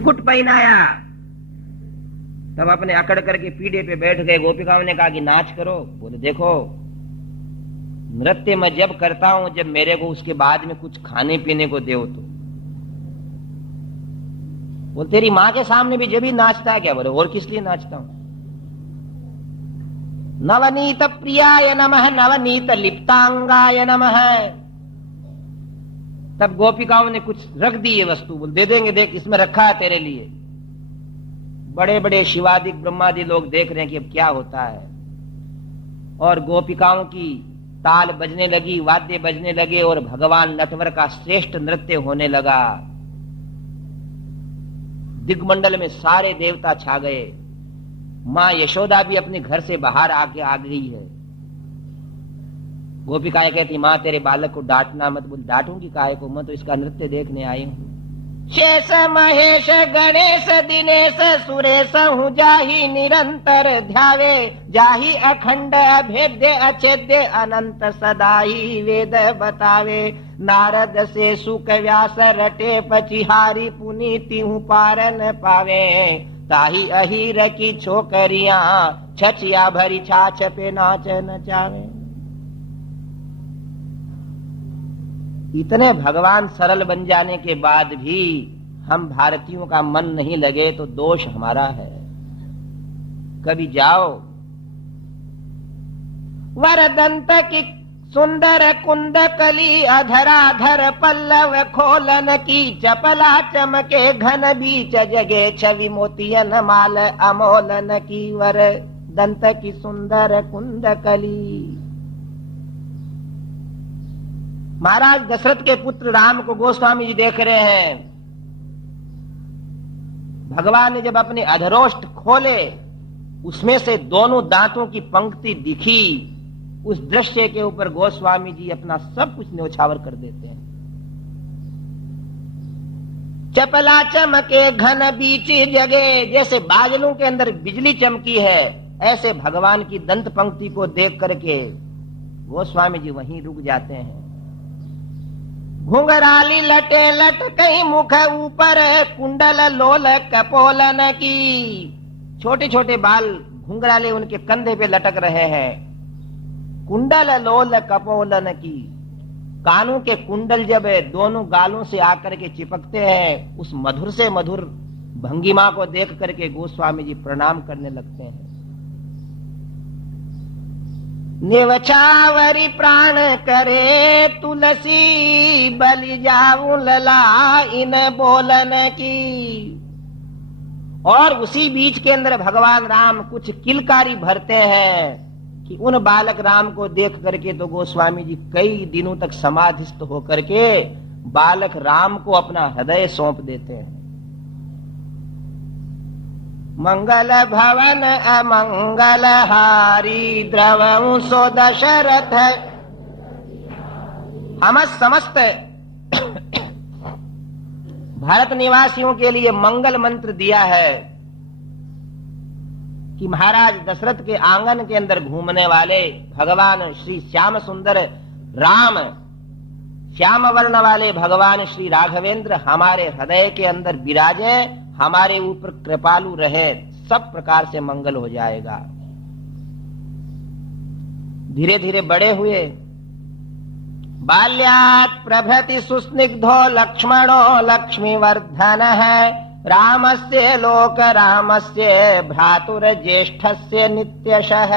मुकुट पहनाया। तब अपने अकड़ करके पीढ़े पे बैठ गए। गोपिकाओं ने कहा कि नाच करो। बोले देखो, नृत्य मैं जब करता हूं जब मेरे को उसके बाद में कुछ खाने पीने को दो तो। बोल तेरी मां के सामने भी जब ही नाचता है क्या? बोले और किस लिए नाचता हूं। नवनीत प्रियाय नमः नवनीत लिप्तांगाय नमः। तब गोपिकाओं ने कुछ रख दी ये वस्तु। बोल दे देंगे, देख इसमें रखा है तेरे लिए। बड़े बड़े शिवादिक ब्रह्मादि लोग देख रहे हैं कि अब क्या होता है। और गोपिकाओं की ताल बजने लगी, वाद्य बजने लगे और भगवान नटवर का श्रेष्ठ नृत्य होने लगा। दिग्मंडल में सारे देवता छा गए। मां यशोदा भी अपने घर से बाहर आके आ गई है। गोपिकाएं कहती मां तेरे बालक को डांटना मत। बोल डांटूंगी काहे को, मैं तो इसका नृत्य देखने आई हूं। शेष महेश गणेश दिनेश सुरेश हूँ जाहि निरंतर ध्यावे। जाहि अखंड अभेद्य अछेद्य अनंत सदाई वेद बतावे। नारद से सुख व्यास रटे पचिहारी पुनीति हूँ पारन पावे। ताही अहीर की छोकरियां छचिया भरी छाछ पे नाच नचावे। इतने भगवान सरल बन जाने के बाद भी हम भारतीयों का मन नहीं लगे तो दोष हमारा है। कभी जाओ वरदंत की सुंदर कुंद कली अधराधर पल्लव खोलन की। चपला चमके घन बीच जगे छवि मोतियन माल अमोलन की। वर दंत की सुंदर कुंद कली। महाराज दशरथ के पुत्र राम को गोस्वामी जी देख रहे हैं। भगवान ने जब अपने अधरोष्ट खोले उसमें से दोनों दांतों की पंक्ति दिखी। उस दृश्य के ऊपर गोस्वामी जी अपना सब कुछ न्योछावर कर देते हैं। चपला चमके घन बीच जगे। जैसे बादलों के अंदर बिजली चमकी है ऐसे भगवान की दंत पंक्ति को देख करके गोस्वामी जी वहीं रुक जाते हैं। घुंघराली लटे लटकई मुख ऊपर कुंडल लोल कपोलन की। छोटे छोटे बाल घुंघराले उनके कंधे पे लटक रहे हैं। कुंडल लोल कपोलन की। कानों के कुंडल जब दोनों गालों से आकर के चिपकते हैं उस मधुर से मधुर भंगिमा को देख करके गोस्वामी जी प्रणाम करने लगते हैं। निवछावरी प्राण करे तुलसी बलि जाऊं लला इन बोलन की। और उसी बीच के अंदर भगवान राम कुछ किलकारी भरते हैं कि उन बालक राम को देख करके तो गोस्वामी जी कई दिनों तक समाधिस्थ होकर के बालक राम को अपना हृदय सौंप देते हैं। मंगल भवन अमंगल हारी द्रवं सो दशरथ। हम समस्त भारत निवासियों के लिए मंगल मंत्र दिया है कि महाराज दशरथ के आंगन के अंदर घूमने वाले भगवान श्री श्याम सुंदर राम, श्याम वर्ण वाले भगवान श्री राघवेंद्र हमारे हृदय के अंदर विराजे, हमारे ऊपर कृपालु रहे, सब प्रकार से मंगल हो जाएगा। धीरे धीरे बड़े हुए। बाल्यात् प्रभृति सुस्निग्धो लक्ष्मणो लक्ष्मीवर्धन है। रामस्य लोक रामस्य भ्रातुर ज्येष्ठस्य नित्यशः।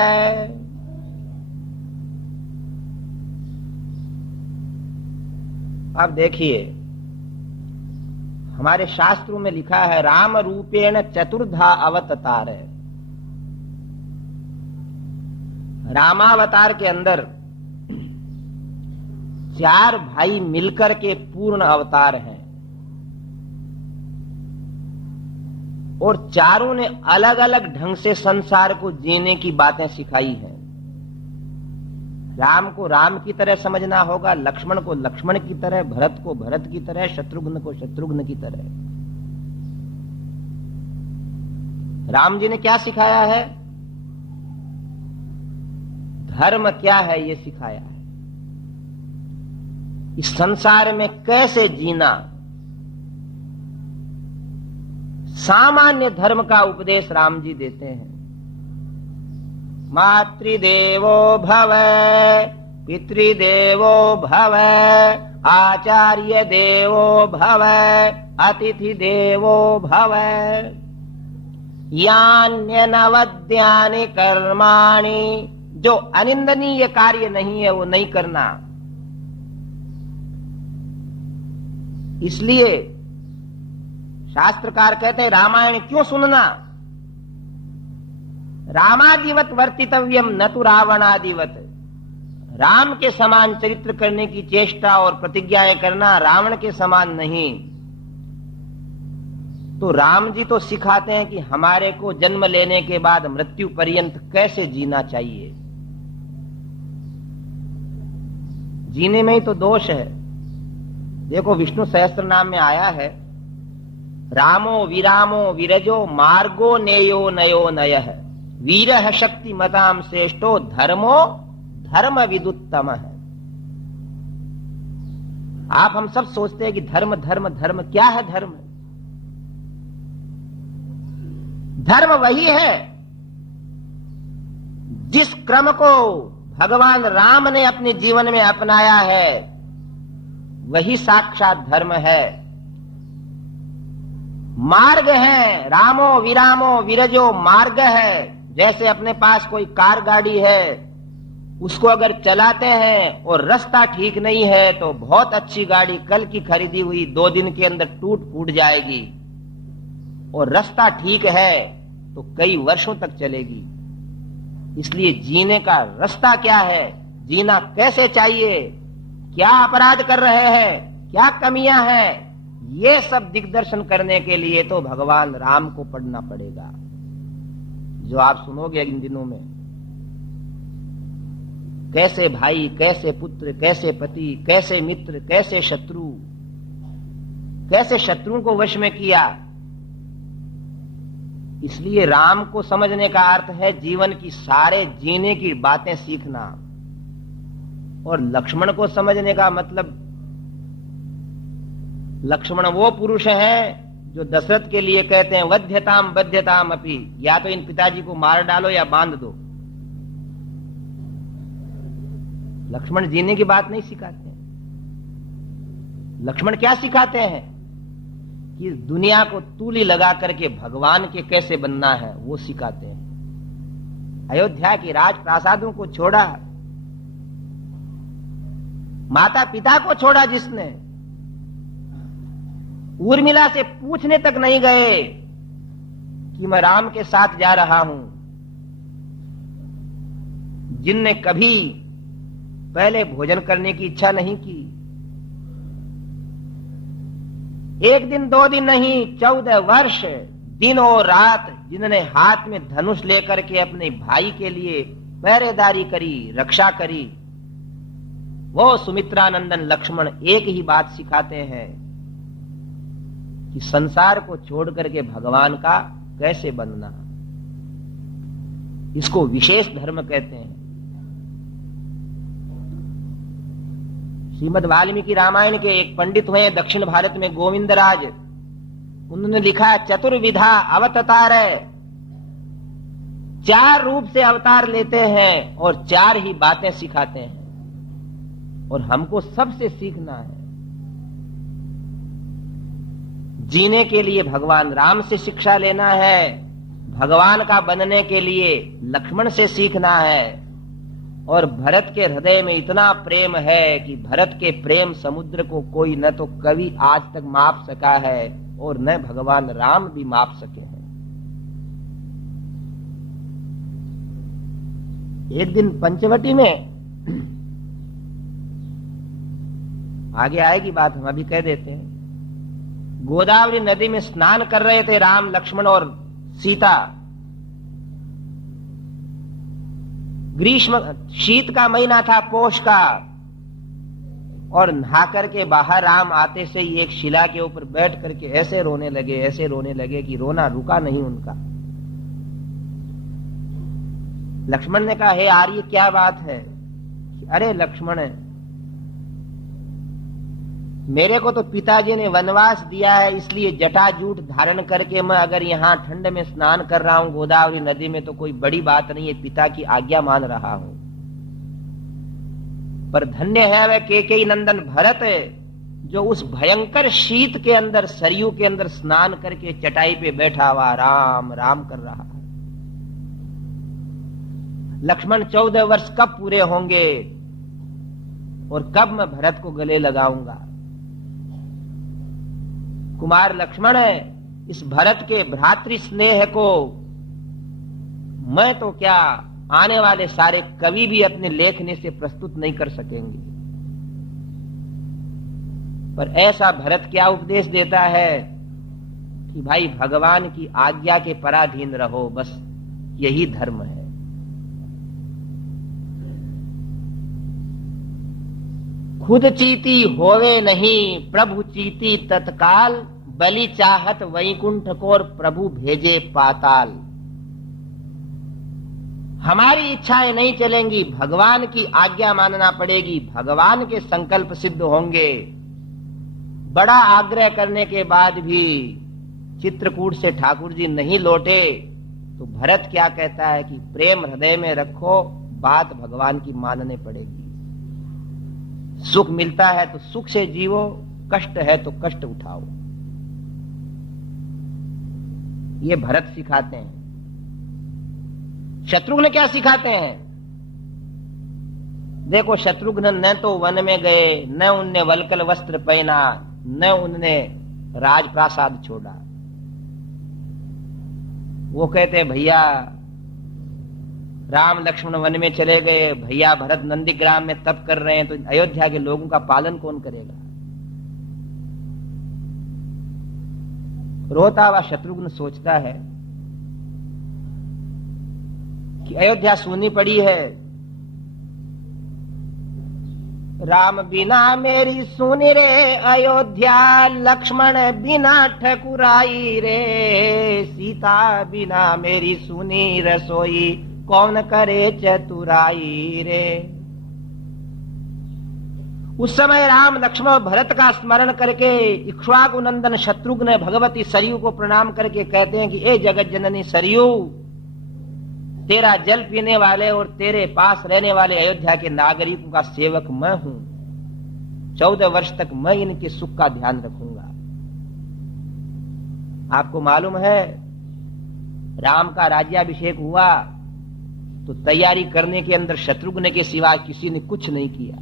अब देखिए हमारे शास्त्रों में लिखा है राम रूपेण चतुर्धा अवतार है। रामावतार के अंदर 4 भाई मिलकर के पूर्ण अवतार हैं और चारों ने अलग अलग ढंग से संसार को जीने की बातें सिखाई हैं। राम को राम की तरह समझना होगा, लक्ष्मण को लक्ष्मण की तरह, भरत को भरत की तरह, शत्रुघ्न को शत्रुघ्न की तरह। राम जी ने क्या सिखाया है? धर्म क्या है ये सिखाया है। इस संसार में कैसे जीना, सामान्य धर्म का उपदेश राम जी देते हैं। मातृदेवो भव, पितृदेवो भव, आचार्य देवो भव, अतिथि देवो भव, यान्यनवद्यानि कर्माणि, जो अनिंदनीय कार्य नहीं है वो नहीं करना। इसलिए शास्त्रकार कहते हैं रामायण क्यों सुनना। रामादिवत वर्तितव्यम न तो रावणादिवत। राम के समान चरित्र करने की चेष्टा और प्रतिज्ञाएं करना, रावण के समान नहीं। तो राम जी तो सिखाते हैं कि हमारे को जन्म लेने के बाद मृत्यु पर्यंत कैसे जीना चाहिए। जीने में ही तो दोष है। देखो विष्णु सहस्त्र नाम में आया है, रामो विरामो विरजो मार्गो नेयो नयो नयः, वीरः शक्ति मताम श्रेष्ठो धर्मो धर्म विदुत्तम है। आप हम सब सोचते हैं कि धर्म धर्म धर्म, क्या है धर्म? धर्म वही है जिस क्रम को भगवान राम ने अपने जीवन में अपनाया है, वही साक्षात धर्म है। मार्ग है, रामो विरामो विरजो मार्ग है। जैसे अपने पास कोई कार गाड़ी है, उसको अगर चलाते हैं और रास्ता ठीक नहीं है तो बहुत अच्छी गाड़ी कल की खरीदी हुई 2 दिन के अंदर टूट फूट जाएगी, और रास्ता ठीक है तो कई वर्षों तक चलेगी। इसलिए जीने का रास्ता क्या है, जीना कैसे चाहिए, क्या अपराध कर रहे हैं, क्या कमियां हैं, ये सब दिग्दर्शन करने के लिए तो भगवान राम को पढ़ना पड़ेगा, जो आप सुनोगे इन दिनों में। कैसे भाई, कैसे पुत्र, कैसे पति, कैसे मित्र, कैसे शत्रु, कैसे शत्रुओं को वश में किया। इसलिए राम को समझने का अर्थ है जीवन की सारे जीने की बातें सीखना, और लक्ष्मण को समझने का मतलब, लक्ष्मण वो पुरुष हैं जो दशरथ के लिए कहते हैं वध्यताम बध्यताम अपि, या तो इन पिताजी को मार डालो या बांध दो। लक्ष्मण जीने की बात नहीं सिखाते हैं। लक्ष्मण क्या सिखाते हैं कि दुनिया को तूली लगा करके भगवान के कैसे बनना है, वो सिखाते हैं। अयोध्या की राजप्रासादों को छोड़ा, माता पिता को छोड़ा जिसने, उर्मिला से पूछने तक नहीं गए कि मैं राम के साथ जा रहा हूं, जिनने कभी पहले भोजन करने की इच्छा नहीं की। 1 दिन 2 दिन नहीं, 14 वर्ष दिन और रात जिन्होंने हाथ में धनुष लेकर के अपने भाई के लिए पहरेदारी करी, रक्षा करी, वो सुमित्रानंदन लक्ष्मण एक ही बात सिखाते हैं कि संसार को छोड़ करके भगवान का कैसे बनना। इसको विशेष धर्म कहते हैं। श्रीमद् वाल्मीकि रामायण के एक पंडित हुए दक्षिण भारत में, गोविंदराज, उन्होंने लिखा चतुर्विधा अवतार, 4 रूप से अवतार लेते हैं और 4 ही बातें सिखाते हैं, और हमको सबसे सीखना है। जीने के लिए भगवान राम से शिक्षा लेना है, भगवान का बनने के लिए लक्ष्मण से सीखना है। और भरत के हृदय में इतना प्रेम है कि भरत के प्रेम समुद्र को कोई न तो कवि आज तक माप सका है और न भगवान राम भी माप सके हैं। एक दिन पंचवटी में, आगे आएगी बात, हम अभी कह देते हैं, गोदावरी नदी में स्नान कर रहे थे राम, लक्ष्मण और सीता। ग्रीष्म शीत का महीना था, पोष का, और नहा करके बाहर राम आते से ही एक शिला के ऊपर बैठ करके ऐसे रोने लगे, ऐसे रोने लगे कि रोना रुका नहीं उनका। लक्ष्मण ने कहा, हे आर्य क्या बात है? अरे लक्ष्मण, मेरे को तो पिताजी ने वनवास दिया है, इसलिए जटाजूट धारण करके मैं अगर यहाँ ठंड में स्नान कर रहा हूं गोदावरी नदी में तो कोई बड़ी बात नहीं है, पिता की आज्ञा मान रहा हूं। पर धन्य है वह केकई नंदन भरत जो उस भयंकर शीत के अंदर सरयू के अंदर स्नान करके चटाई पे बैठा हुआ राम राम कर रहा है। लक्ष्मण 14 वर्ष कब पूरे होंगे और कब मैं भरत को गले लगाऊंगा। कुमार लक्ष्मण इस भरत के भ्रातृ स्नेह को मैं तो क्या आने वाले सारे कवि भी अपने लेखने से प्रस्तुत नहीं कर सकेंगे। पर ऐसा भरत क्या उपदेश देता है कि भाई भगवान की आज्ञा के पराधीन रहो, बस यही धर्म है। खुद चीती होवे नहीं प्रभु चीती तत्काल, बलि चाहत वैकुंठ को और प्रभु भेजे पाताल। हमारी इच्छाएं नहीं चलेंगी, भगवान की आज्ञा मानना पड़ेगी, भगवान के संकल्प सिद्ध होंगे। बड़ा आग्रह करने के बाद भी चित्रकूट से ठाकुर जी नहीं लौटे तो भरत क्या कहता है कि प्रेम हृदय में रखो, बात भगवान की मानने पड़ेगी। सुख मिलता है तो सुख से जीवो, कष्ट है तो कष्ट उठाओ। ये भरत सिखाते हैं। शत्रुघ्न क्या सिखाते हैं? देखो, शत्रुघ्न न तो वन में गए, न उनने वल्कल वस्त्र पहना, न उनने राजप्रासाद छोड़ा। वो कहते भैया राम लक्ष्मण वन में चले गए, भैया भरत नंदीग्राम में तप कर रहे हैं, तो अयोध्या के लोगों का पालन कौन करेगा। रोता हुआ शत्रुघ्न सोचता है कि अयोध्या सूनी पड़ी है, राम बिना मेरी सुनी रे अयोध्या, लक्ष्मण बिना ठकुराई रे, सीता बिना मेरी सुनी रसोई, कौन करे चतुराई रे। उस समय राम लक्ष्मण भरत का स्मरण करके इक्ष्वाकु नंदन शत्रुघ्न भगवती सरयू को प्रणाम करके कहते हैं कि ए जगत जननी सरयू, तेरा जल पीने वाले और तेरे पास रहने वाले अयोध्या के नागरिकों का सेवक मैं हूं। 14 वर्ष तक मैं इनके सुख का ध्यान रखूंगा। आपको मालूम है राम का राज्याभिषेक हुआ तो तैयारी करने के अंदर शत्रुघ्न के सिवा किसी ने कुछ नहीं किया।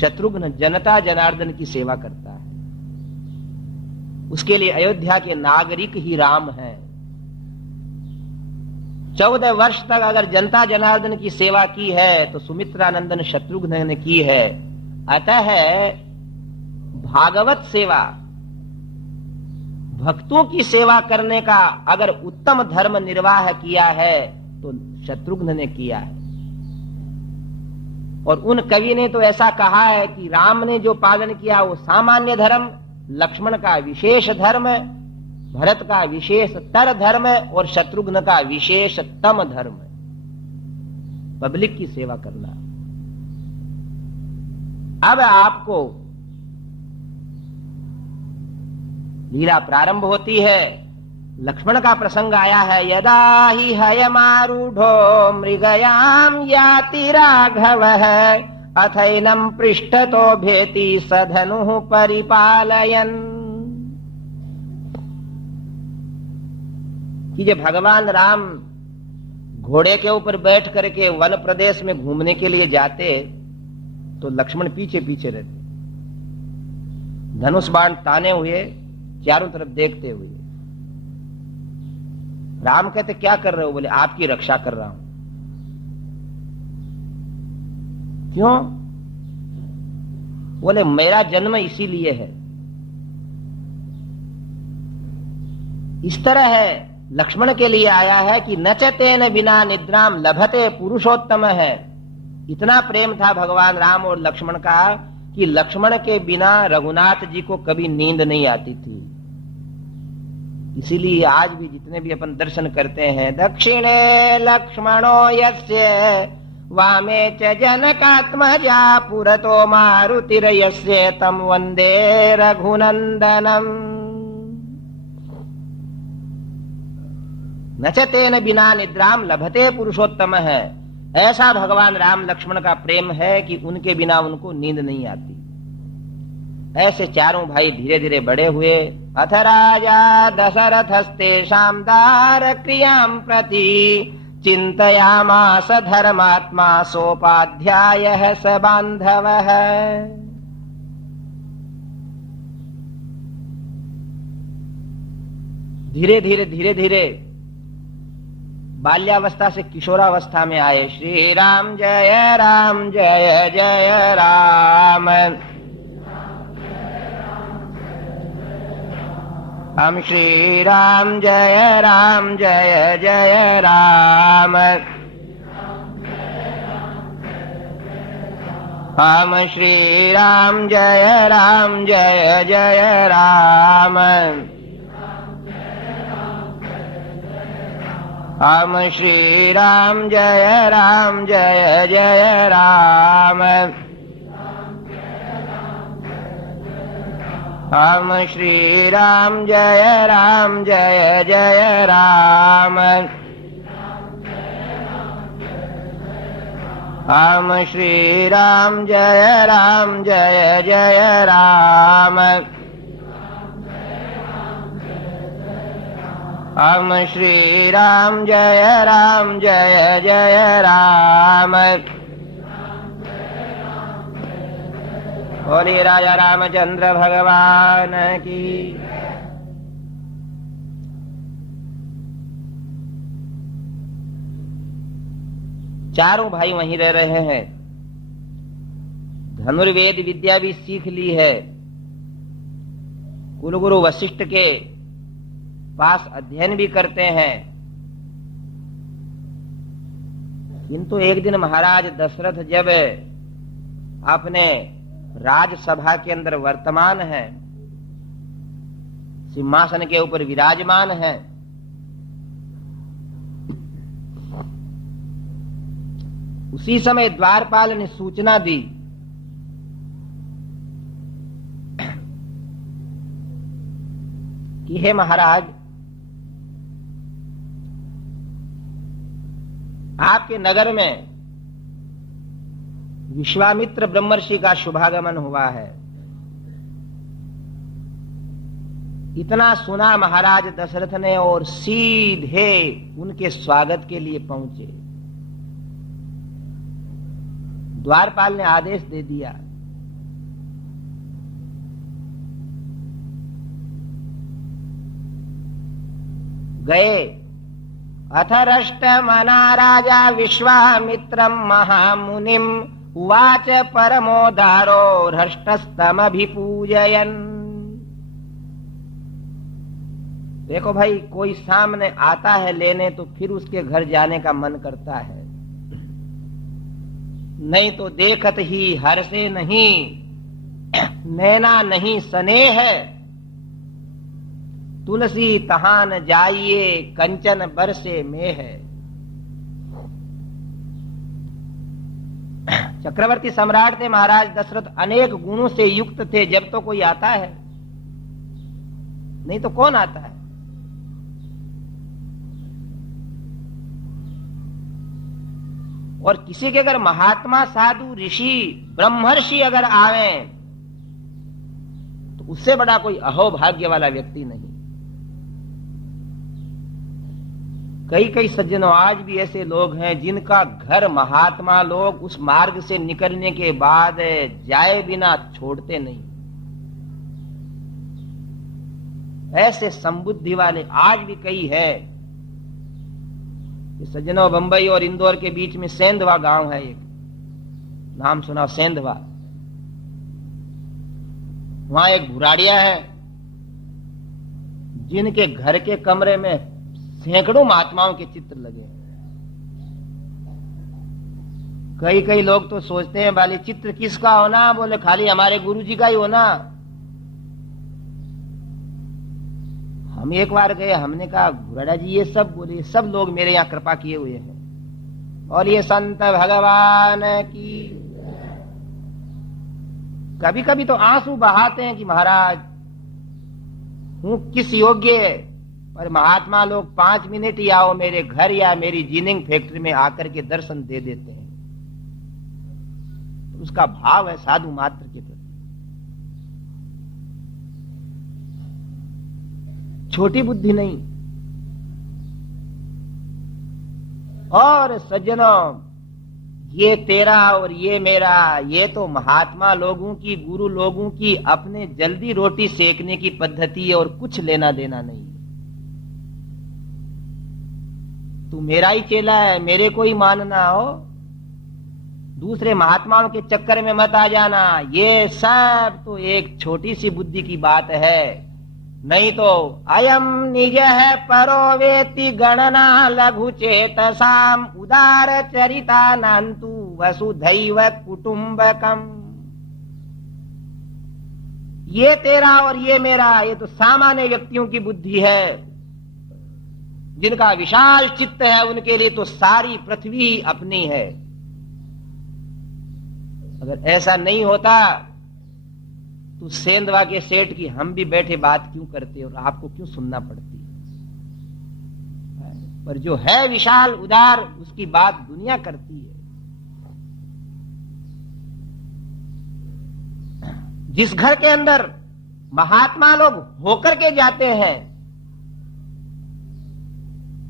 शत्रुघ्न जनता जनार्दन की सेवा करता है, उसके लिए अयोध्या के नागरिक ही राम हैं। 14 वर्ष तक अगर जनता जनार्दन की सेवा की है तो सुमित्रानंदन शत्रुघ्न ने की है। अतः भागवत सेवा, भक्तों की सेवा करने का अगर उत्तम धर्म निर्वाह किया है तो शत्रुघ्न ने किया है। और उन कवि ने तो ऐसा कहा है कि राम ने जो पालन किया वो सामान्य धर्म, लक्ष्मण का विशेष धर्म, भरत का विशेष तर धर्म और शत्रुघ्न का विशेषतम धर्म, पब्लिक की सेवा करना। अब आपको लीला प्रारंभ होती है। लक्ष्मण का प्रसंग आया है, यदा ही हयमारूढ़ो मृगयाम याति राघवः, अथैनम पृष्ठतो भेति सधनु परिपालयन्। कि जब भगवान राम घोड़े के ऊपर बैठ करके वन प्रदेश में घूमने के लिए जाते तो लक्ष्मण पीछे पीछे रहते, धनुष बाण ताने हुए, चारों तरफ देखते हुए। राम कहते क्या कर रहे हो? बोले आपकी रक्षा कर रहा हूं। क्यों? बोले मेरा जन्म इसीलिए है। इस तरह है, लक्ष्मण के लिए आया है कि नचतेन बिना निद्राम लभते पुरुषोत्तम है। इतना प्रेम था भगवान राम और लक्ष्मण का कि लक्ष्मण के बिना रघुनाथ जी को कभी नींद नहीं आती थी। इसीलिए आज भी जितने भी अपन दर्शन करते हैं, दक्षिणे लक्ष्मणो यस्य वामे च जनकात्मजा पुरतो मारुतिर्यस्य तं वन्दे रघुनन्दनम्। न च तेन बिना निद्राम लभते पुरुषोत्तम है। ऐसा भगवान राम लक्ष्मण का प्रेम है कि उनके बिना उनको नींद नहीं आती। ऐसे चारों भाई धीरे धीरे बड़े हुए। अथ राजा दशरथस्तेषां दारक्रियां प्रति चिन्तयामास धर्मात्मा सोपाध्यायः स बान्धवः। धीरे धीरे बाल्यावस्था से किशोरावस्था में आए। श्री राम जय जय राम। हम श्री राम जय जय राम। हम श्री राम जय जय राम। हम श्री राम जय जय राम। हम श्री राम जय जय राम। हम श्री राम जय जय राम। हम श्री राम जय जय राम। बोलिए राजा रामचंद्र भगवान की। चारों भाई वहीं रह रहे हैं। धनुर्वेद विद्या भी सीख ली है। कुलगुरु वशिष्ठ के पास अध्ययन भी करते हैं। किंतु एक दिन महाराज दशरथ जब अपने राजसभा के अंदर वर्तमान है, सिंहासन के ऊपर विराजमान है, उसी समय द्वारपाल ने सूचना दी कि हे महाराज, आपके नगर में विश्वामित्र ब्रह्मर्षि का शुभागमन हुआ है। इतना सुना महाराज दशरथ ने और सीधे उनके स्वागत के लिए पहुंचे। द्वारपाल ने आदेश दे दिया गए। अथरष्टमना राजा विश्वामित्रं महामुनिम् उवाच परमोदारो हृष्टस्तमभिपूजयन्। देखो भाई, कोई सामने आता है लेने तो फिर उसके घर जाने का मन करता है, नहीं तो देखत ही हर्षे नहीं, नैना नहीं स्नेह। तुलसी तहान जाइए कंचन बरसे में है। चक्रवर्ती सम्राट थे महाराज दशरथ, अनेक गुणों से युक्त थे। जब तो कोई आता है, नहीं तो कौन आता है। और किसी के अगर महात्मा साधु ऋषि ब्रह्मर्षि अगर आवे तो उससे बड़ा कोई अहोभाग्य वाला व्यक्ति नहीं। कई सज्जनों, आज भी ऐसे लोग हैं जिनका घर महात्मा लोग उस मार्ग से निकलने के बाद जाए बिना छोड़ते नहीं। ऐसे संबुद्धि वाले आज भी कई है। सज्जनों, बंबई और इंदौर के बीच में सेंधवा गांव है, एक नाम सुना सेंधवा। वहां एक भुराड़िया है जिनके घर के कमरे में सैकड़ों महात्माओं के चित्र लगे। कई लोग तो सोचते हैं वाली चित्र किसका होना, बोले खाली हमारे गुरुजी का ही होना। हम एक बार गए, हमने कहा गुरुड़ा जी ये सब, बोले सब लोग मेरे यहाँ कृपा किए हुए हैं। और ये संत भगवान की। कभी कभी तो आंसू बहाते हैं कि महाराज हूं किस योग्य, पर महात्मा लोग 5 मिनट ही आओ मेरे घर या मेरी जीनिंग फैक्ट्री में आकर के दर्शन दे देते हैं। तो उसका भाव है साधु मात्र के प्रति। छोटी बुद्धि नहीं। और सज्जनों, ये तेरा और ये मेरा, ये तो महात्मा लोगों की, गुरु लोगों की अपने जल्दी रोटी सेकने की पद्धति है और कुछ लेना देना नहीं। तू मेरा ही चेला है, मेरे को ही मानना हो, दूसरे महात्माओं के चक्कर में मत आ जाना। ये सब तो एक छोटी सी बुद्धि की बात है। नहीं तो अयम निज है परो वेति गणना लघु चेतसाम उदार चरिता नान्तु वसुधैव कुटुंबकम। ये तेरा और ये मेरा, ये तो सामान्य व्यक्तियों की बुद्धि है। जिनका विशाल चित्त है उनके लिए तो सारी पृथ्वी ही अपनी है। अगर ऐसा नहीं होता तो सेंधवा के सेठ की हम भी बैठे बात क्यों करते और आपको क्यों सुनना पड़ती है। पर जो है विशाल उदार, उसकी बात दुनिया करती है। जिस घर के अंदर महात्मा लोग होकर के जाते हैं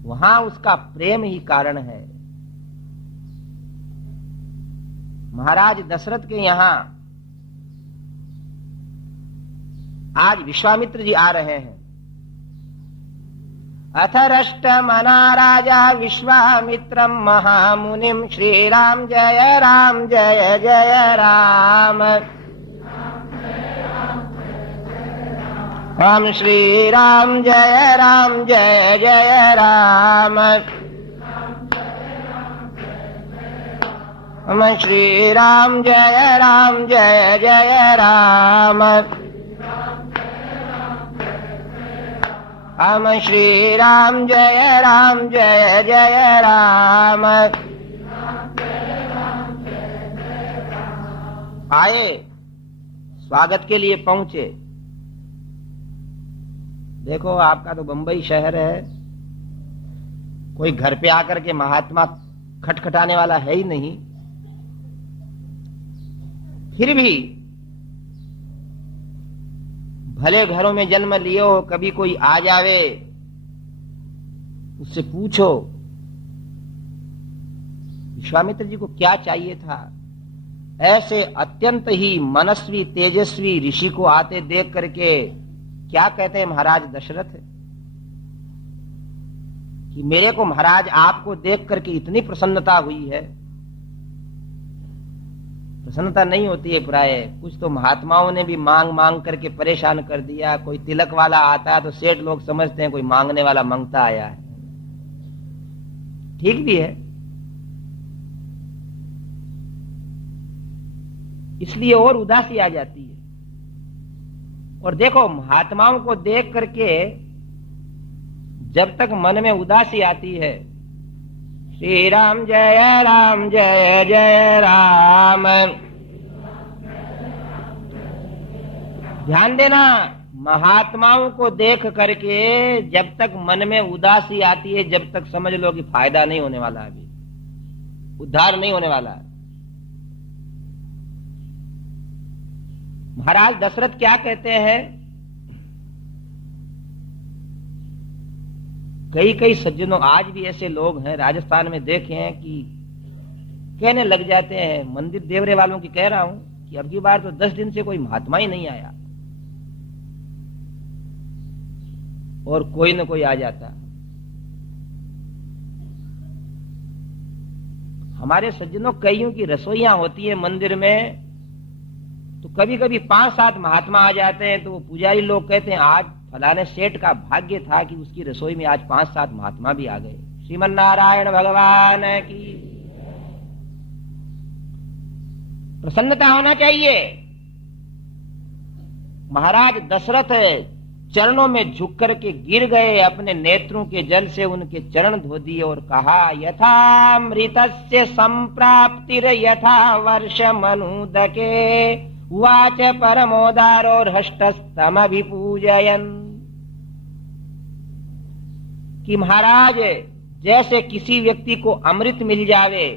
वहां उसका प्रेम ही कारण है। महाराज दशरथ के यहां आज विश्वामित्र जी आ रहे हैं। अथरष्ट मना राजा विश्वामित्रम महामुनिम श्रीराम जय राम जय जय राम। हम श्रीराम जय राम जय जय राम। हम श्रीराम जय राम जय जय राम। हम श्रीराम जय राम जय जय राम। आए, स्वागत के लिए पहुंचे। देखो आपका तो बंबई शहर है, कोई घर पे आकर के महात्मा खटखटाने वाला है ही नहीं। फिर भी भले घरों में जन्म लिए हो, कभी कोई आ जावे उससे पूछो विश्वामित्र जी को क्या चाहिए था। ऐसे अत्यंत ही मनस्वी तेजस्वी ऋषि को आते देख करके क्या कहते हैं महाराज दशरथ कि मेरे को महाराज आपको देख करके इतनी प्रसन्नता हुई है। प्रसन्नता नहीं होती है प्राय, कुछ तो महात्माओं ने भी मांग मांग करके परेशान कर दिया। कोई तिलक वाला आता है तो सेठ लोग समझते हैं कोई मांगने वाला मांगता आया है। ठीक भी है, इसलिए और उदासी आ जाती है। और देखो महात्माओं को देख करके जब तक मन में उदासी आती है, श्री राम जय जय राम, ध्यान देना, महात्माओं को देख करके जब तक मन में उदासी आती है, जब तक समझ लो कि फायदा नहीं होने वाला, अभी उद्धार नहीं होने वाला। महाराज दशरथ क्या कहते हैं, कई कई सज्जनों, आज भी ऐसे लोग हैं राजस्थान में देखे हैं कि कहने लग जाते हैं, मंदिर देवरे वालों की कह रहा हूं, कि अब की बार तो 10 दिन से कोई महात्मा ही नहीं आया और कोई न कोई आ जाता। हमारे सज्जनों, कईयों की रसोइयां होती है मंदिर में, तो कभी कभी 5-7 महात्मा आ जाते हैं, तो वो पुजारी लोग कहते हैं आज फलाने सेठ का भाग्य था कि उसकी रसोई में आज 5-7 महात्मा भी आ गए। श्रीमन नारायण भगवान की प्रसन्नता होना चाहिए। महाराज दशरथ चरणों में झुक कर के गिर गए, अपने नेत्रों के जल से उनके चरण धो दिए और कहा, यथामृतस्य संप्राप्तिर यथा वर्ष मनुदके वाच परमोदारो हष्टस्तमभिपूजयन्। कि महाराज, जैसे किसी व्यक्ति को अमृत मिल जावे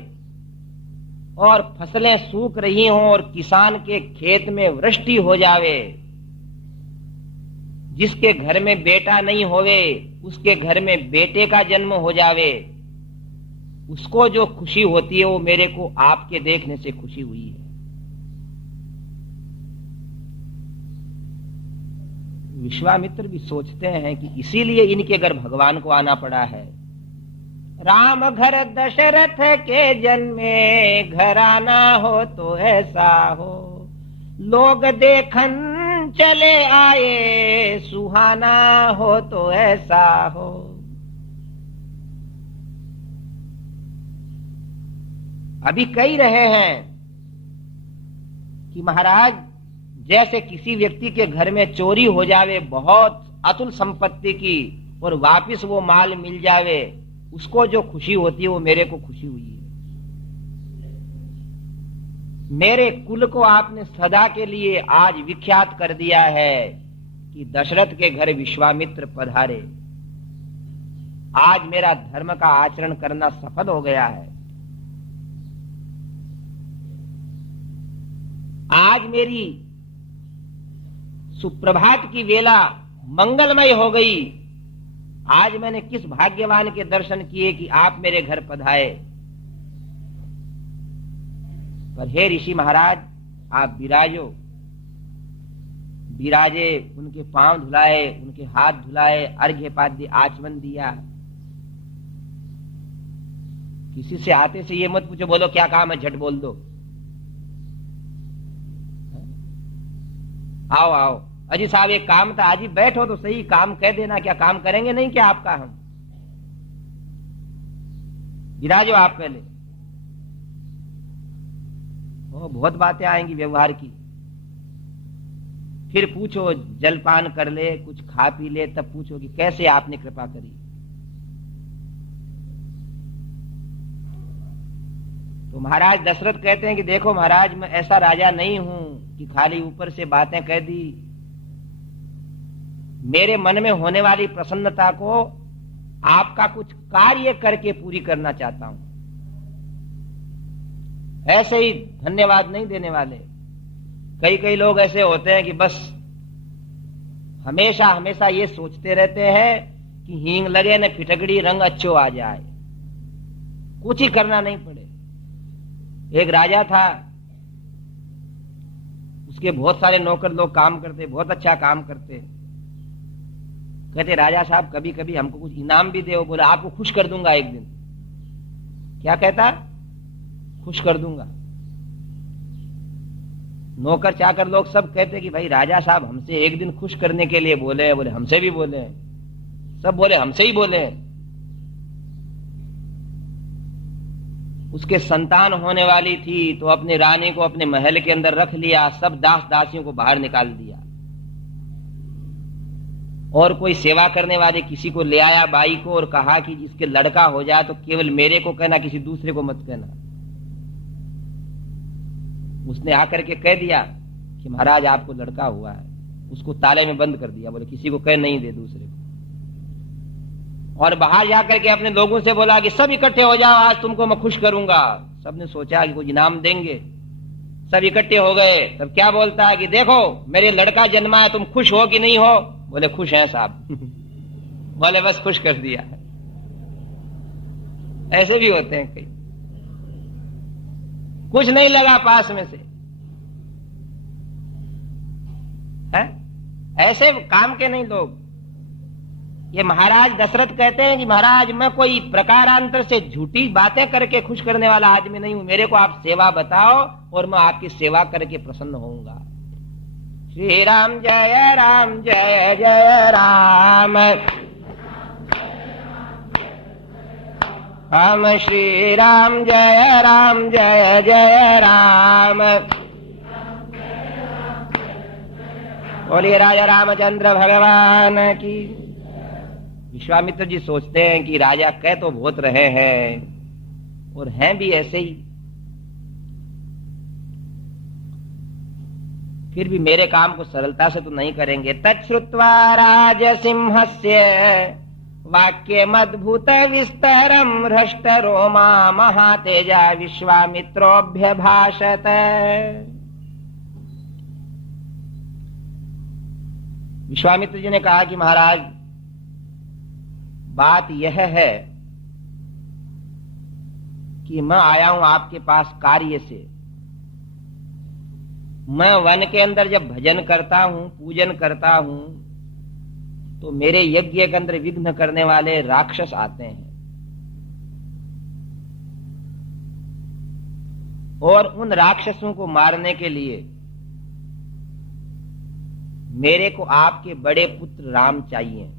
और फसलें सूख रही हों और किसान के खेत में वृष्टि हो जावे, जिसके घर में बेटा नहीं होवे उसके घर में बेटे का जन्म हो जावे, उसको जो खुशी होती है वो मेरे को आपके देखने से खुशी हुई है। विश्वामित्र भी सोचते हैं कि इसीलिए इनके घर भगवान को आना पड़ा है। राम घर दशरथ के जन्मे, घर आना हो तो ऐसा हो, लोग देखन चले आए, सुहाना हो तो ऐसा हो। अभी कह रहे हैं कि महाराज, जैसे किसी व्यक्ति के घर में चोरी हो जावे बहुत अतुल संपत्ति की और वापस वो माल मिल जावे, उसको जो खुशी होती है वो मेरे को खुशी हुई है। मेरे कुल को आपने सदा के लिए आज विख्यात कर दिया है कि दशरथ के घर विश्वामित्र पधारे। आज मेरा धर्म का आचरण करना सफल हो गया है। आज मेरी सुप्रभात की वेला मंगलमय हो गई। आज मैंने किस भाग्यवान के दर्शन किए कि आप मेरे घर पधारे। पर हे ऋषि महाराज, आप विराजो। विराजे, उनके पांव धुलाए, उनके हाथ धुलाए, अर्घ्य पाद्य आचमन दिया। किसी से आते से ये मत पूछो, बोलो क्या काम है, झट बोल दो। आओ आओ अजी साहब, एक काम था, अजी बैठो तो सही, काम कह देना। क्या काम करेंगे नहीं क्या आपका? हम विराजो आप पहले। बहुत बातें आएंगी व्यवहार की। फिर पूछो, जलपान कर ले, कुछ खा पी ले, तब पूछो कि कैसे आपने कृपा करी। तो महाराज दशरथ कहते हैं कि देखो महाराज, मैं ऐसा राजा नहीं हूं कि खाली ऊपर से बातें कह दी। मेरे मन में होने वाली प्रसन्नता को आपका कुछ कार्य करके पूरी करना चाहता हूं। ऐसे ही धन्यवाद नहीं देने वाले। कई कई लोग ऐसे होते हैं कि बस हमेशा हमेशा ये सोचते रहते हैं कि हींग लगे न फिटकड़ी, रंग अच्छो आ जाए, कुछ ही करना नहीं पड़े। एक राजा था, उसके बहुत सारे नौकर लोग काम करते, बहुत अच्छा काम करते। कहते राजा साहब कभी कभी हमको कुछ इनाम भी दे। बोला आपको खुश कर दूंगा एक दिन। क्या कहता? खुश कर दूंगा। नौकर चाकर लोग सब कहते कि भाई राजा साहब हमसे एक दिन खुश करने के लिए बोले हैं। बोले हमसे भी बोले हैं। सब बोले हमसे ही बोले हैं। उसके संतान होने वाली थी तो अपनी रानी को अपने महल के अंदर रख लिया, सब दास दासियों को बाहर निकाल दिया। और कोई सेवा करने वाले किसी को ले आया बाई को और कहा कि जिसके लड़का हो जाए तो केवल मेरे को कहना, किसी दूसरे को मत कहना। उसने आकर के कह दिया कि महाराज आपको लड़का हुआ है। उसको ताले में बंद कर दिया। बोले किसी को कह नहीं दे दूसरे को। और बाहर जाकर के अपने लोगों से बोला कि सब इकट्ठे हो जाओ, आज तुमको मैं खुश करूंगा। सबने सोचा कि कोई इनाम देंगे। सब इकट्ठे हो गए। तब क्या बोलता है कि देखो मेरे लड़का जन्मा है, तुम खुश हो कि नहीं हो? बोले खुश हैं साहब। बोले बस खुश कर दिया। ऐसे भी होते हैं कई। कुछ नहीं लगा पास में से है? ऐसे काम के नहीं लोग। ये महाराज दशरथ कहते हैं कि महाराज मैं कोई प्रकारांतर से झूठी बातें करके खुश करने वाला आदमी नहीं हूं। मेरे को आप सेवा बताओ और मैं आपकी सेवा करके प्रसन्न होऊंगा। श्री राम जय जय राम। हम श्री राम जय जय राम। बोलिए राजा रामचंद्र भगवान की। विश्वामित्र जी सोचते हैं कि राजा कह तो बहुत रहे हैं और हैं भी ऐसे ही, फिर भी मेरे काम को सरलता से तो नहीं करेंगे। तच्छ्रुत्वा राजसिंहस्य वाक्यमद्भुत विस्तरम हृष्ट रोमा महातेजा विश्वामित्रोऽभ्यभाषत। विश्वामित्र जी ने कहा कि महाराज, बात यह है कि मैं आया हूं आपके पास कार्य से। मैं वन के अंदर जब भजन करता हूं, पूजन करता हूं, तो मेरे यज्ञ के अंदर विघ्न करने वाले राक्षस आते हैं और उन राक्षसों को मारने के लिए मेरे को आपके बड़े पुत्र राम चाहिए।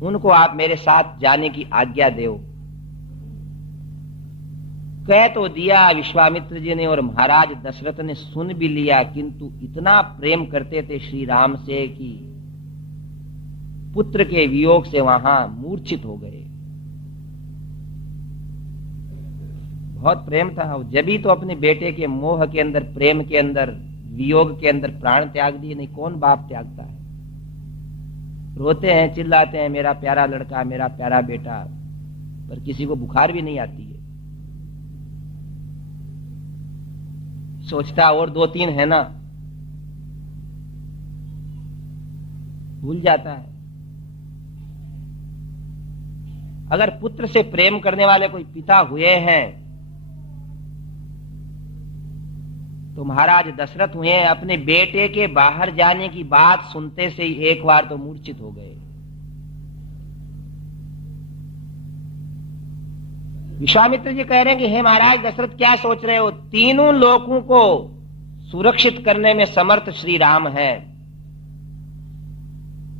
उनको आप मेरे साथ जाने की आज्ञा दो। कह तो दिया विश्वामित्र जी ने और महाराज दशरथ ने सुन भी लिया, किंतु इतना प्रेम करते थे श्री राम से कि पुत्र के वियोग से वहां मूर्छित हो गए। बहुत प्रेम था, जब ही तो अपने बेटे के मोह के अंदर, प्रेम के अंदर, वियोग के अंदर प्राण त्याग दिए। नहीं, कौन बाप त्यागता है? रोते हैं, चिल्लाते हैं, मेरा प्यारा लड़का, मेरा प्यारा बेटा, पर किसी को बुखार भी नहीं आती है। सोचता और 2-3 है ना, भूल जाता है। अगर पुत्र से प्रेम करने वाले कोई पिता हुए हैं तो महाराज दशरथ हुए, अपने बेटे के बाहर जाने की बात सुनते से ही एक बार तो मूर्छित हो गए। विश्वामित्र जी कह रहे हैं कि हे महाराज दशरथ, क्या सोच रहे हो? तीनों लोकों को सुरक्षित करने में समर्थ श्री राम है।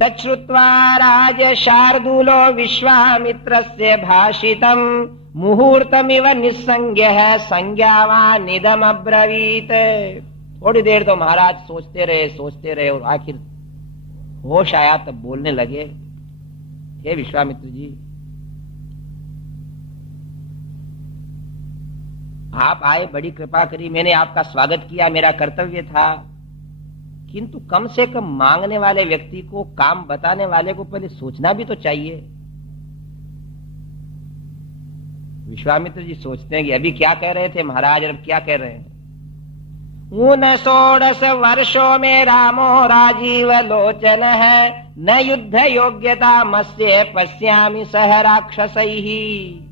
तच्छ्रुत्वा राज शार्दूलो विश्वामित्रस्य भाषितम मुहूर्तमिव निस्संज्ञः संज्ञावानिदम अब्रवीत। थोड़ी देर तो महाराज सोचते रहे और आखिर होश आया तब बोलने लगे, हे विश्वामित्र जी, आप आए, बड़ी कृपा करी, मैंने आपका स्वागत किया, मेरा कर्तव्य था, किंतु कम से कम मांगने वाले व्यक्ति को, काम बताने वाले को पहले सोचना भी तो चाहिए। विश्वामित्र जी सोचते हैं कि अभी क्या कह रहे थे महाराज, अब क्या कह रहे हैं? 16 वर्षों में रामो राजीव लोचन है, न युद्ध योग्यता मस्य पश्यामि सह राक्षसैहि।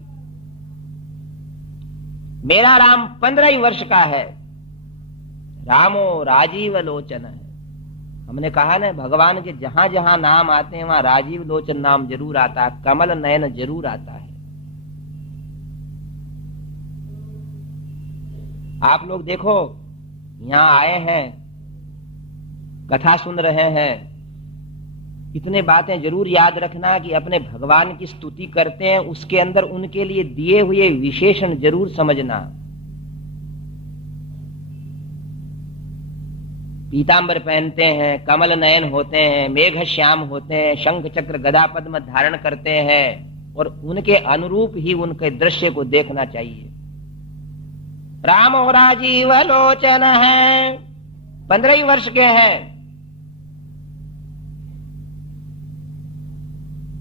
मेरा राम 15 वर्ष का है, रामो राजीव लोचन है। हमने कहा ना, भगवान के जहां जहां नाम आते हैं वहां राजीव लोचन नाम जरूर आता है, कमल नयन जरूर आता है। आप लोग देखो, यहां आए हैं, कथा सुन रहे हैं, इतने बातें जरूर याद रखना कि अपने भगवान की स्तुति करते हैं, उसके अंदर उनके लिए दिए हुए विशेषण जरूर समझना। पीतांबर पहनते हैं, कमल नयन होते हैं, मेघ श्याम होते हैं, शंख चक्र गदा पद्म धारण करते हैं, और उनके अनुरूप ही उनके दृश्य को देखना चाहिए। रामो राजीव लोचन है, 15 वर्ष के हैं।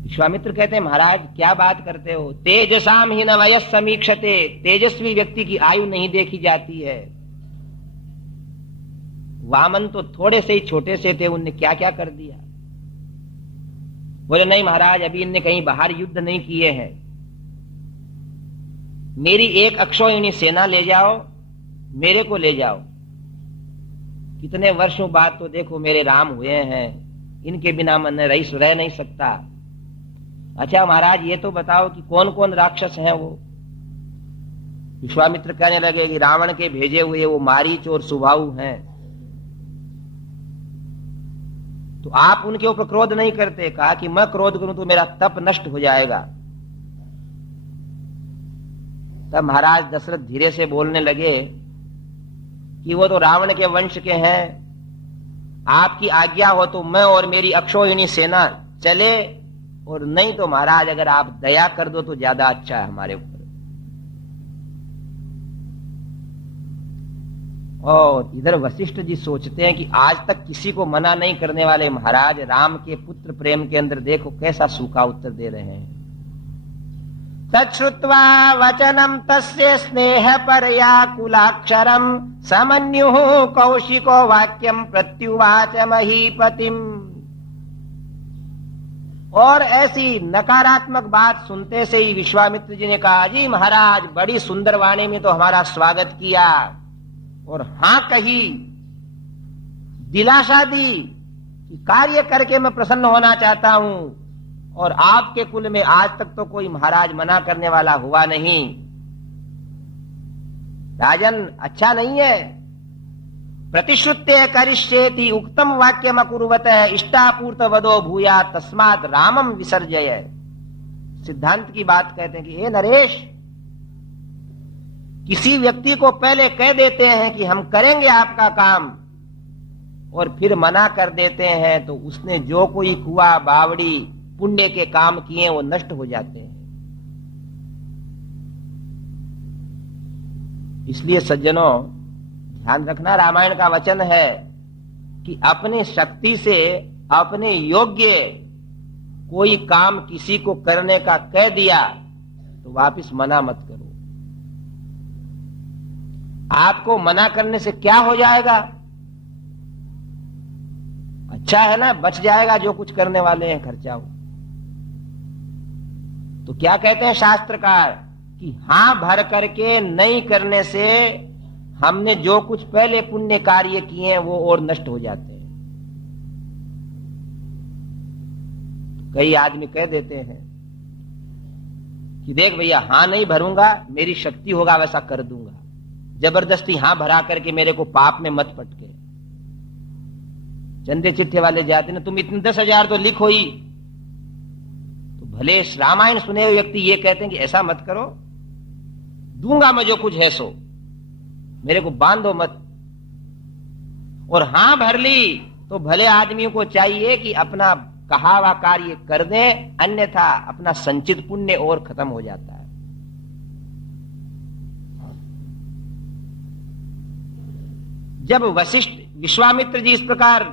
विश्वामित्र कहते हैं महाराज क्या बात करते हो? तेजसाम ही न वयस समीक्षते, तेजस्वी व्यक्ति की आयु नहीं देखी जाती है। वामन तो थोड़े से ही छोटे से थे, उनने क्या क्या कर दिया? बोले नहीं महाराज, अभी इनने कहीं बाहर युद्ध नहीं किए हैं। मेरी एक अक्षौहिणी सेना ले जाओ, मेरे को ले जाओ। कितने वर्षों बाद तो देखो मेरे राम हुए हैं, इनके बिना मैं रह नहीं सकता। अच्छा महाराज ये तो बताओ कि कौन कौन राक्षस हैं वो? विश्वामित्र कहने लगे कि रावण के भेजे हुए वो मारीच और सुबाहु हैं। तो आप उनके ऊपर क्रोध नहीं करते? कहा कि मैं क्रोध करूं तो मेरा तप नष्ट हो जाएगा। तब महाराज दशरथ धीरे से बोलने लगे कि वो तो रावण के वंश के हैं, आपकी आज्ञा हो तो मैं और मेरी अक्षोहिणी सेना चले, और नहीं तो महाराज अगर आप दया कर दो तो ज्यादा अच्छा है हमारे ऊपर। और इधर वशिष्ठ जी सोचते हैं कि आज तक किसी को मना नहीं करने वाले महाराज राम के पुत्र प्रेम के अंदर देखो कैसा सूखा उत्तर दे रहे हैं। तच्छ्रुत्वा वचनम तस्य स्नेह परया कुलाक्षरम समन्युः कौशिको वाक्यम प्रत्युवाच महीपतिम। और ऐसी नकारात्मक बात सुनते से ही विश्वामित्र जी ने कहा, जी महाराज बड़ी सुंदर वाणी में तो हमारा स्वागत किया और हां कही, दिलासा दी कि कार्य करके मैं प्रसन्न होना चाहता हूं, और आपके कुल में आज तक तो कोई महाराज मना करने वाला हुआ नहीं। राजन अच्छा नहीं है। प्रतिश्रुत्य करिष्येति उक्तम वाक्यम अकुर्वत इष्टापूर्त वदो भूया तस्मात् रामम विसर्जय। सिद्धांत की बात कहते हैं कि हे नरेश, किसी व्यक्ति को पहले कह देते हैं कि हम करेंगे आपका काम और फिर मना कर देते हैं तो उसने जो कोई कुआ बावड़ी पुण्य के काम किए वो नष्ट हो जाते हैं। इसलिए सज्जनों ध्यान रखना, रामायण का वचन है कि अपनी शक्ति से अपने योग्य कोई काम किसी को करने का कह दिया तो वापस मना मत करो। आपको मना करने से क्या हो जाएगा? अच्छा है ना, बच जाएगा जो कुछ करने वाले हैं खर्चा हो। तो क्या कहते हैं शास्त्रकार कि हां भर करके नहीं करने से हमने जो कुछ पहले पुण्य कार्य किए हैं वो और नष्ट हो जाते हैं। कई आदमी कह देते हैं कि देख भैया हां नहीं भरूंगा, मेरी शक्ति होगा वैसा कर दूंगा, जबरदस्ती हां भरा करके मेरे को पाप में मत पटके। चंदे चिट्ठे वाले जाते ना, तुम इतने 10,000 तो लिखो ही। तो भले रामायण सुने हुए व्यक्ति ये कहते हैं कि ऐसा मत करो, दूंगा मैं जो कुछ है सो, मेरे को बांधो मत। और हां भर ली तो भले आदमियों को चाहिए कि अपना कहा हुआ कार्य कर दें, अन्यथा अपना संचित पुण्य और खत्म हो जाता है। जब वशिष्ठ विश्वामित्र जी इस प्रकार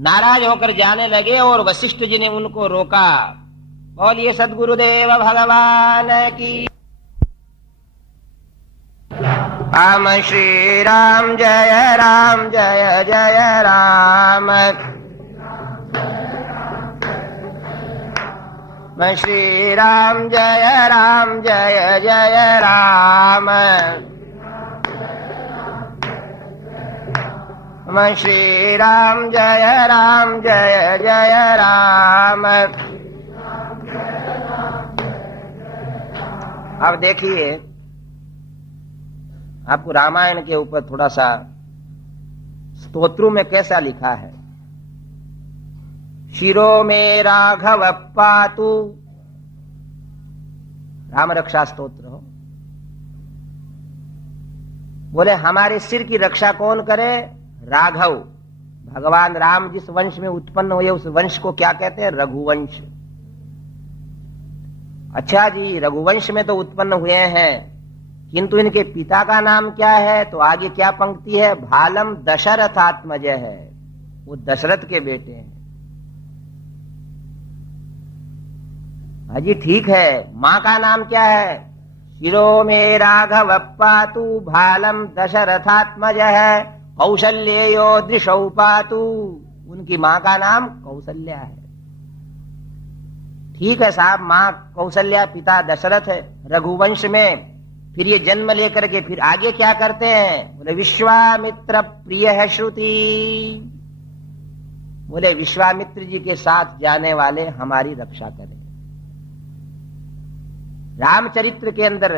नाराज होकर जाने लगे और वशिष्ठ जी ने उनको रोका, बोलिए सद्गुरुदेव भगवान की। राम श्री राम जय जय राम। श्री राम जय जय राम। श्री राम जय जय राम। अब देखिए, आपको रामायण के ऊपर थोड़ा सा स्तोत्रों में कैसा लिखा है। शिरो में राघव पातु, राम रक्षा स्तोत्र हो। बोले हमारे सिर की रक्षा कौन करे? राघव। भगवान राम जिस वंश में उत्पन्न हुए उस वंश को क्या कहते हैं? रघुवंश। अच्छा जी, रघुवंश में तो उत्पन्न हुए हैं, किंतु इनके पिता का नाम क्या है? तो आगे क्या पंक्ति है? भालम दशरथात्मज है, वो दशरथ के बेटे हैं। हाजी ठीक है, मां का नाम क्या है? शिरो में राघव पातु भालम दशरथात्मज है, कौशल्यो दृशौ पातु। उनकी मां का नाम कौशल्या है। ठीक है साहब, मां कौशल्या, पिता दशरथ है रघुवंश में। फिर ये जन्म लेकर के फिर आगे क्या करते हैं? बोले विश्वामित्र प्रिय है श्रुति। बोले विश्वामित्र जी के साथ जाने वाले हमारी रक्षा करें। रामचरित्र के अंदर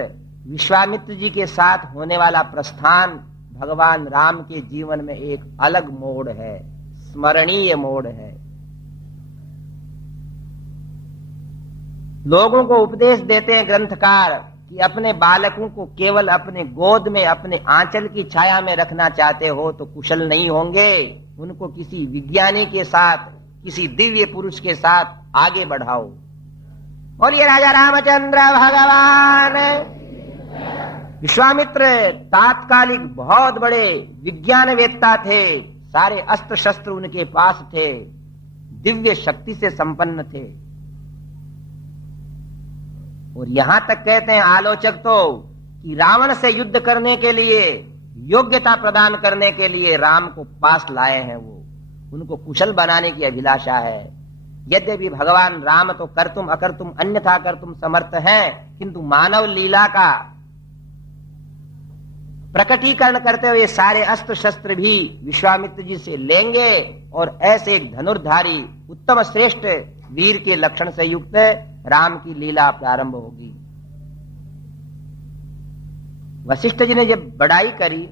विश्वामित्र जी के साथ होने वाला प्रस्थान भगवान राम के जीवन में एक अलग मोड़ है, स्मरणीय मोड़ है। लोगों को उपदेश देते हैं ग्रंथकार कि अपने बालकों को केवल अपने गोद में, अपने आंचल की छाया में रखना चाहते हो तो कुशल नहीं होंगे। उनको किसी विज्ञानी के साथ, किसी दिव्य पुरुष के साथ आगे बढ़ाओ। बोलिए राजा रामचंद्र भगवान। विश्वामित्र तात्कालिक बहुत बड़े विज्ञानवेत्ता थे, सारे अस्त्र शस्त्र उनके पास थे, दिव्य शक्ति से संपन्न थे। और यहां तक कहते हैं आलोचक तो कि रावण से युद्ध करने के लिए, योग्यता प्रदान करने के लिए राम को पास लाए हैं। वो उनको कुशल बनाने की अभिलाषा है। यद्यपि भगवान राम तो कर्तुम अकर्तुम अन्यथा कर्तुम समर्थ हैं, किंतु मानव लीला का प्रकटीकरण करते हुए सारे अस्त्र शस्त्र भी विश्वामित्र जी से लेंगे और ऐसे एक धनुर्धारी उत्तम श्रेष्ठ वीर के लक्षण से युक्त राम की लीला प्रारंभ होगी। वशिष्ठ जी ने जब बड़ाई करी,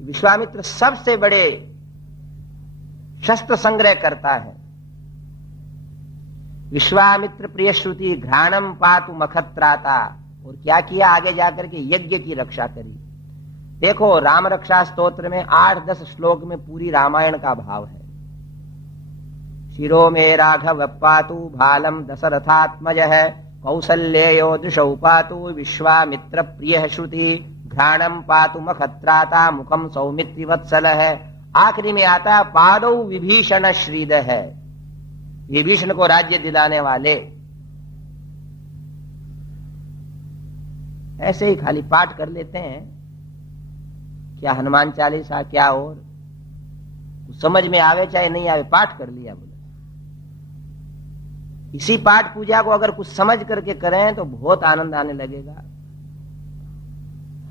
विश्वामित्र सबसे बड़े शस्त्र संग्रह करता है। विश्वामित्र प्रिय श्रुति घ्राणम पातु मखत्राता। और क्या किया आगे जाकर के यज्ञ की रक्षा करी। देखो राम रक्षा स्तोत्र में 8-10 श्लोक में पूरी रामायण का भाव है। शिरो में राघव पातु भालम दशरथात्मज है, कौसल्यो दृशौ पातु विश्वामित्र प्रिय श्रुति घ्राणम पातु मखत्राता मुखम सौमित्रि वत्सल है। आखिरी में आता पादौ विभीषण श्रीद है, विभीषण को राज्य दिलाने वाले। ऐसे ही खाली पाठ कर लेते हैं, क्या हनुमान चालीसा क्या और कुछ समझ में आवे चाहे नहीं आवे, पाठ कर लिया बोले। इसी पाठ पूजा को अगर कुछ समझ करके करें तो बहुत आनंद आने लगेगा।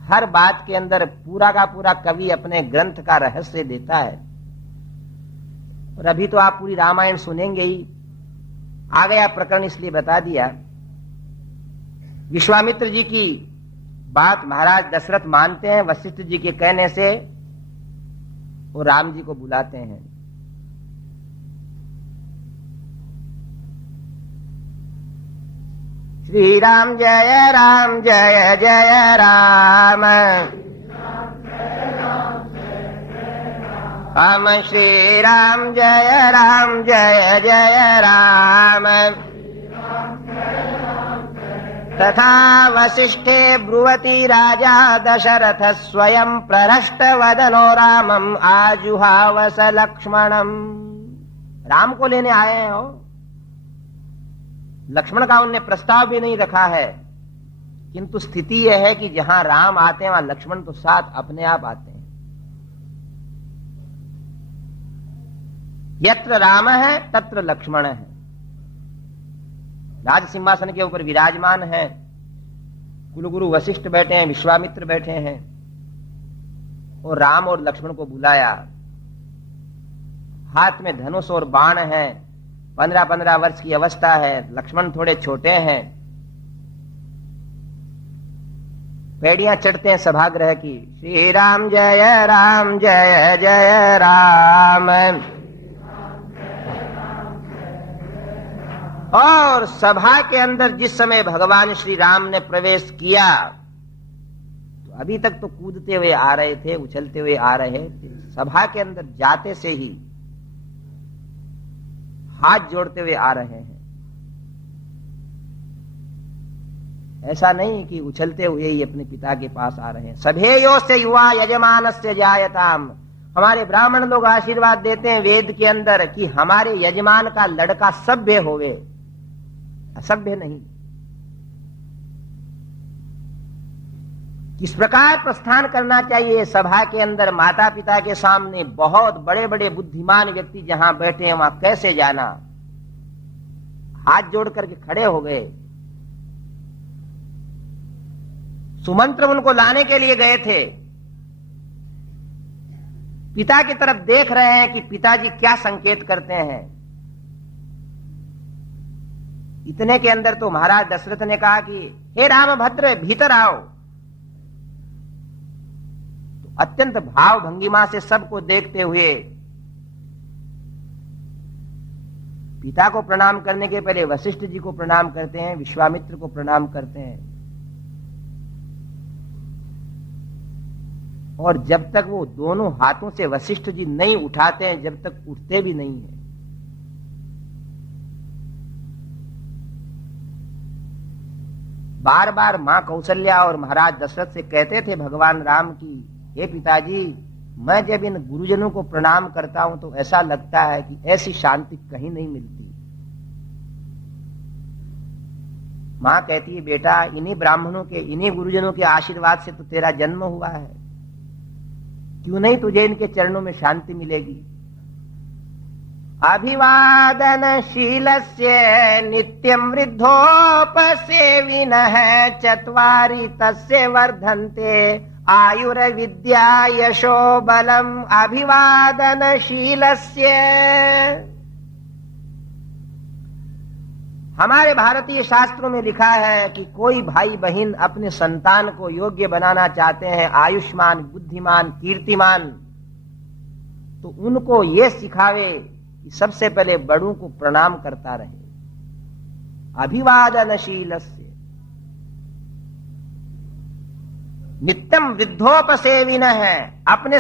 हर बात के अंदर पूरा का पूरा कवि अपने ग्रंथ का रहस्य देता है। और अभी तो आप पूरी रामायण सुनेंगे ही, आ गया प्रकरण इसलिए बता दिया। विश्वामित्र जी की बात महाराज दशरथ मानते हैं, वशिष्ठ जी के कहने से वो राम जी को बुलाते हैं। श्री राम जय राम जय जय राम, राम श्री राम जय जय राम। तथा वसिष्ठे ब्रुवती राजा दशरथ स्वयं प्रहृष्ट वदनो रामम आजुहावस लक्ष्मणम। राम को लेने आए हैं हो, लक्ष्मण का उनने प्रस्ताव भी नहीं रखा है, किंतु स्थिति यह है कि जहां राम आते हैं वहां लक्ष्मण तो साथ अपने आप आते हैं। यत्र राम है तत्र लक्ष्मण है। राज सिंहासन के ऊपर विराजमान है, कुलगुरु वशिष्ठ बैठे हैं, विश्वामित्र बैठे हैं, और राम और लक्ष्मण को बुलाया। हाथ में धनुष और बाण है, 15-15 वर्ष की अवस्था है, लक्ष्मण थोड़े छोटे हैं। पेड़ियां चढ़ते हैं सभागृह की, श्री राम जय जय राम। और सभा के अंदर जिस समय भगवान श्री राम ने प्रवेश किया, तो अभी तक तो कूदते हुए आ रहे थे, उछलते हुए आ रहे थे। सभा के अंदर जाते से ही हाथ जोड़ते हुए आ रहे हैं। ऐसा नहीं कि उछलते हुए ही अपने पिता के पास आ रहे हैं। सभेयो से युवा यजमानस्य जायताम। हमारे ब्राह्मण लोग आशीर्वाद देते हैं वेद के अंदर कि हमारे यजमान का लड़का सभ्य होवे, असभ्य नहीं। किस प्रकार प्रस्थान करना चाहिए सभा के अंदर, माता पिता के सामने, बहुत बड़े बड़े बुद्धिमान व्यक्ति जहां बैठे हैं वहां कैसे जाना। हाथ जोड़ करके खड़े हो गए। सुमंत्र उनको लाने के लिए गए थे। पिता की तरफ देख रहे हैं कि पिताजी क्या संकेत करते हैं। इतने के अंदर तो महाराज दशरथ ने कहा कि हे रामभद्र भीतर आओ। तो अत्यंत भाव भंगिमा से सबको देखते हुए पिता को प्रणाम करने के पहले वशिष्ठ जी को प्रणाम करते हैं, विश्वामित्र को प्रणाम करते हैं। और जब तक वो दोनों हाथों से वशिष्ठ जी नहीं उठाते हैं, जब तक उठते भी नहीं है। बार बार मां कौशल्या और महाराज दशरथ से कहते थे भगवान राम की, हे पिताजी, मैं जब इन गुरुजनों को प्रणाम करता हूं तो ऐसा लगता है कि ऐसी शांति कहीं नहीं मिलती। मां कहती है, बेटा, इन्हीं ब्राह्मणों के, इन्हीं गुरुजनों के आशीर्वाद से तो तेरा जन्म हुआ है, क्यों नहीं तुझे इनके चरणों में शांति मिलेगी। अभिवादनशीलस्य नित्यं वृद्धोपसेविनः चत्वारि तस्य वर्धन्ते आयुर्विद्या यशो बलम्। अभिवादनशीलस्य, हमारे भारतीय शास्त्रों में लिखा है कि कोई भाई बहन अपने संतान को योग्य बनाना चाहते हैं, आयुष्मान, बुद्धिमान, कीर्तिमान, तो उनको ये सिखावे कि सबसे पहले बड़ों को प्रणाम करता रहे। अभिवादनशीलस्य नित्यम वृद्धोपसेविनः, अपने